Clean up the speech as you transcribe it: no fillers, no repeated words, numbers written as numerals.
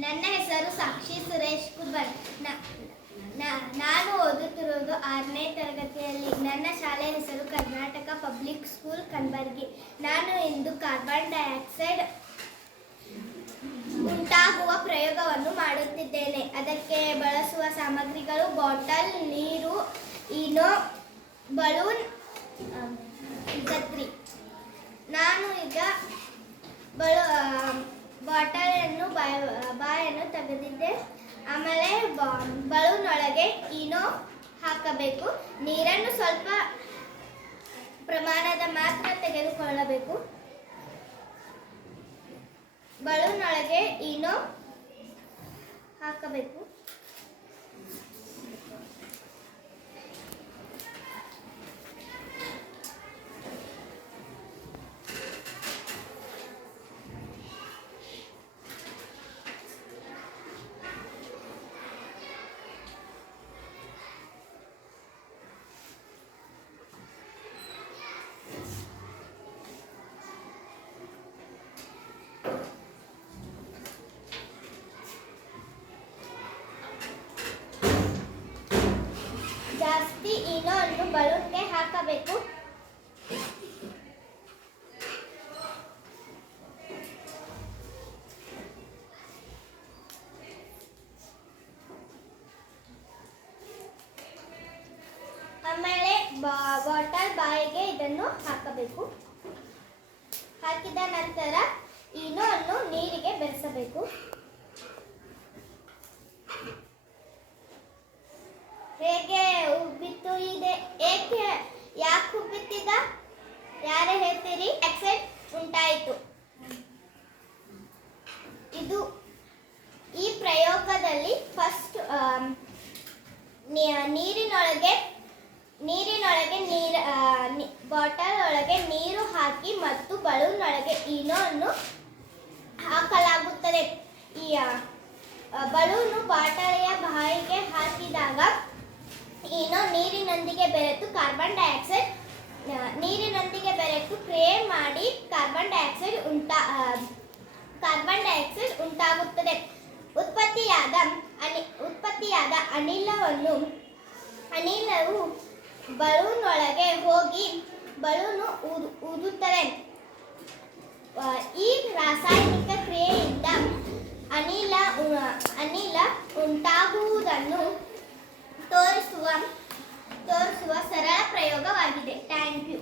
ನನ್ನ ಹೆಸರು ಸಾಕ್ಷಿ ಸುರೇಶ್ ಕುರ್ಬನ್. ನಾನು ಓದುತ್ತಿರುವುದು 6ನೇ ತರಗತಿಯಲ್ಲಿ. ನನ್ನ ಶಾಲೆಯ ಹೆಸರು ಕರ್ನಾಟಕ ಪಬ್ಲಿಕ್ ಸ್ಕೂಲ್ ಕಲಬುರಗಿ. ನಾನು ಇಂದು ಕಾರ್ಬನ್ ಡೈಆಕ್ಸೈಡ್ ಉಂಟಾಗುವ ಪ್ರಯೋಗವನ್ನು ಮಾಡುತ್ತಿದ್ದೇನೆ. ಅದಕ್ಕೆ ಬಳಸುವ ಸಾಮಗ್ರಿಗಳು ಬಾಟಲ್, ನೀರು, ಈನೋ, ಬಲೂನ್, ಛತ್ರಿ. ನಾನು ಈಗ ಬಾಟಲನ್ನು ಬಾಯನ್ನು ತೆಗೆದಿದ್ದೆ. ಆಮೇಲೆ ಬಲೂನ್ ಒಳಗೆ ಈನೋ ಹಾಕಬೇಕು. ನೀರನ್ನು ಸ್ವಲ್ಪ ಪ್ರಮಾಣದ ಮಾತ್ರ ತೆಗೆದುಕೊಳ್ಳಬೇಕು. ಬಲೂನ್ ಒಳಗೆ ಈನೋ ಹಾಕಬೇಕು. ಜಾಸ್ತಿ ಈನೋ ಅನ್ನು ಬಲೂನ್ಗೆ ಹಾಕಬೇಕು. ಆಮೇಲೆ ಬಾಟಲ್ ಬಾಯಿಗೆ ಇದನ್ನು ಹಾಕಬೇಕು. ಹಾಕಿದ ನಂತರ ಈನೋ ಅನ್ನು ನೀರಿಗೆ ಬೆರೆಸಬೇಕು. ಹೇಗೆ ಉಬ್ಬಿತ್ತು ಇದೆ? ಯಾಕೆ ಉಬ್ಬಿತ್ತಿದ? ಯಾರೇ ಹೇಳ್ತೀರಿ? ಆಕ್ಸೈಡ್ ಉಂಟಾಯಿತು. ಈ ಪ್ರಯೋಗದಲ್ಲಿ ಫಸ್ಟ್ ನೀರಿನೊಳಗೆ ಬಾಟಲ್ ಒಳಗೆ ನೀರು ಹಾಕಿ ಮತ್ತು ಬಲೂನ್ ಒಳಗೆ ಈನೋ ಅನ್ನು ಹಾಕಲಾಗುತ್ತದೆ. ಈ ಬಲೂನು ಬಾಟಲಿಯ ಬಾಯಿಗೆ ಹಾಕಿದಾಗ ಈನೋ ನೀರಿನೊಂದಿಗೆ ಬೆರೆತು ಕ್ರಿಯೆ ಮಾಡಿ ಕಾರ್ಬನ್ ಡೈಆಕ್ಸೈಡ್ ಉಂಟಾಗುತ್ತದೆ. ಉತ್ಪತ್ತಿಯಾದ ಅನಿಲವು ಬಲೂನ್ ಒಳಗೆ ಹೋಗಿ ಬಲೂನು ಊದುತ್ತದೆ. ಈ ರಾಸಾಯನಿಕ ಕ್ರಿಯೆಯಿಂದ ಅನಿಲ ಉಂಟಾಗುವುದನ್ನು ತೋರಿಸುವ ಸರಳ ಪ್ರಯೋಗವಾಗಿದೆ. Thank you.